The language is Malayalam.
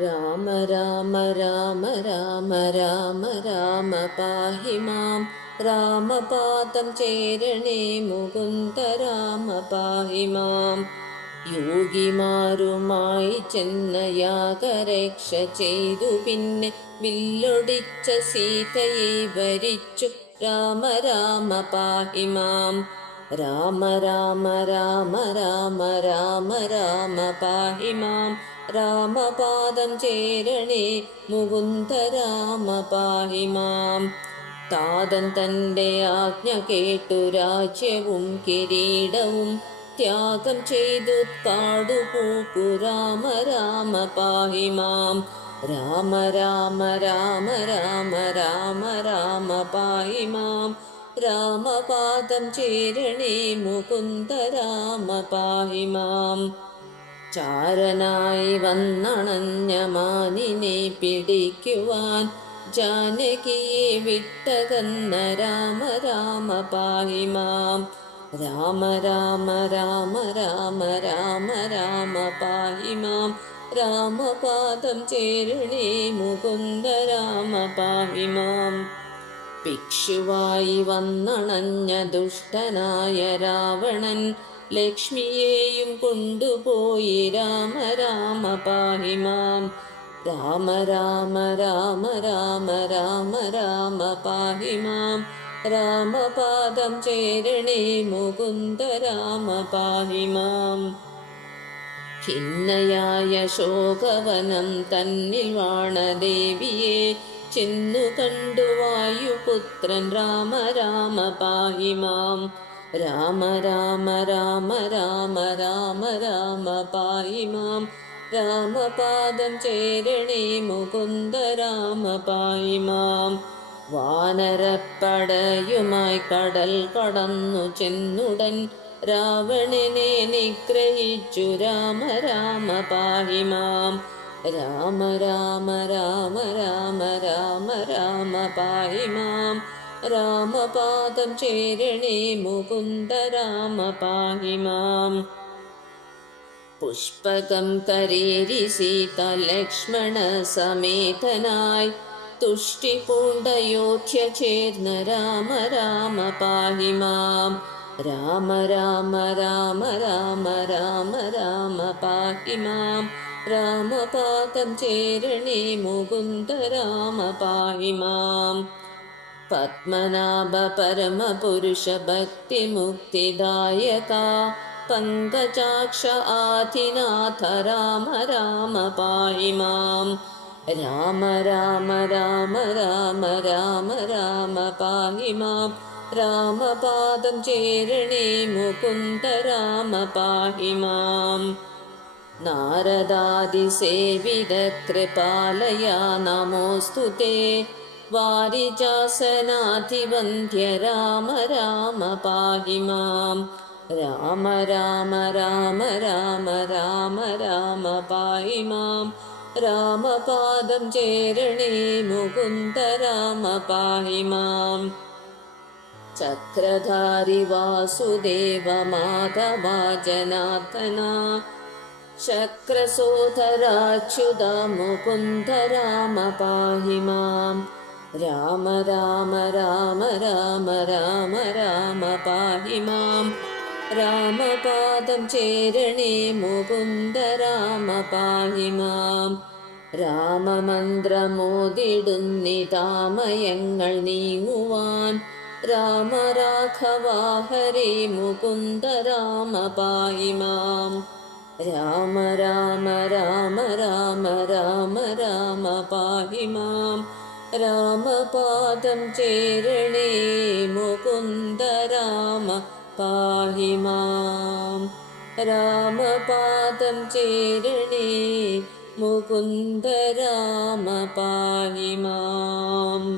രാമ രാമ രാമ രാമ രാമ രാമ പാഹി മാം. രാമപാദം ചേരണേ മുകുന്ദ രാമ പാഹി മാം. യോഗിമാരുമായി ചെന്ന യാഗരക്ഷ ചെയ്തു പിന്നെ വില്ലൊടിച്ച സീതയെ വരിച്ചു രാമ രാമ പാഹി മാം. രാമ രാമ രാമ രാമ രാമ രാമ പാഹി മാം. രാമപാദം ചേരണേ മുകുന്ദ രാമ പാഹി മാം. താതൻ തൻ്റെ ആജ്ഞ കേട്ടു രാജ്യവും കിരീടവും ത്യാഗം ചെയ്തു കാടുപൂക്കു രാമ രാമ പാഹി മാം. രാമ രാമ രാമ രാമ രാമ രാമ പാഹി മാം. രാമപാദം ചേരണേ മുകുന്ദ രാമ പാഹി മാം. ചാരനായി വന്നണഞ്ഞ മാനിനെ പിടിക്കുവാൻ ജാനകിയെ വിട്ടകന്ന രാമ രാമ പാഹി മാം. രാമ രാമ രാമ രാമ രാമ രാമ പാഹി മാം. രാമപാദം ചേരണേ മുകുന്ദ രാമ പാഹി മാം. ഭിക്ഷുവായി വന്നണഞ്ഞ ദുഷ്ടനായ രാവണൻ ലക്ഷ്മിയെയും കൊണ്ടുപോയി രാമ രാമ പാഹി മാം. രാമ രാമ രാമ രാമ രാമ രാമ പാഹി മാം. രാമപാദം ചേരണേ മുകുന്ദ രാമ പാഹി മാം. ഖിന്നയായ ശോകവനം തന്നിൽ വാണദേവിയെ ചെന്നു കണ്ടു വായുപുത്രൻ രാമ രാമ പാഹി മാം. രാമ രാമ രാമ രാമ രാമ രാമ പാഹി മാം. രാമപാദം ചേരണേ മുകുന്ദ രാമ പാഹി മാം. വാനരപ്പടയുമായി കടൽ കടന്നു ചെന്നുടൻ രാവണനെ നിഗ്രഹിച്ചു രാമ രാമ പാഹി മാം. രാമ രാമ രാമ രാമ രാമ രാമ പാഹി മാം. രാമപാദം ചേരണേ മുകുന്ദ രാമ പാഹി മാം. പുഷ്പകം കരേരി സീത ലക്ഷ്മണ സമേതനായി തുഷ്ടി പൂണ്ടയോധ്യ ചേർന്ന രാമ രാമ പാഹി മാം. രാമ രാമ രാമ രാമ രാമ രാമ പാഹി മാം. രാമപാദം ചേരണേ മുകുന്ദ രാമ പാഹി മാം. പത്മനാഭ പരമപുരുഷ ഭക്തി മുക്തിദായക പങ്കജാക്ഷ ആദിനാഥ രാമ രാമ പാഹി മാം. രാമ രാമ രാമ രാമ രാമ രാമ പാഹി മാം. രാമപാദം ചേരണേ മുകുന്ദ രാമ പാഹി മാം. നാരദാദിസേവിത കൃപാലയ നമോസ്തുതേ. വാരിജാസനാധിവന്ധ്യ രാമ രാമ പാഹി മാം. രാമ രാമ രാമ രാമ രാമ രാമ പാഹി മാം. രാമപാദം ചേരണേ മുകുന്ദ രാമ പാഹി മാം. ചക്രധാരി വാസുദേവ മാധവ ജനാർദ്ദന ശക്രസോധരാച്യുത മുകുന്ദ രാമ പാഹി മാം. രാമ രാമ രാമ രാമ രാമ രാമ പാഹി മാം. രാമപാദം ചേരണേ മുകുന്ദ രാമ പാഹി മാം. രാമമന്ത്രമോദിടുന്നിതാമയങ്ങൾ നീങ്ങുവാൻ രാമ രാഘവ ഹരേ മുകുന്ദ രാമ പാഹി മാം. രാമ രാമ രാമ രാമ രാമ രാമ പാഹി മാം. രാമപാദം ചേരണേ മുകുന്ദ രാമ പാഹി മാം. രാമപാദം ചേരണേ മുകുന്ദ രാമ പാഹി മാം.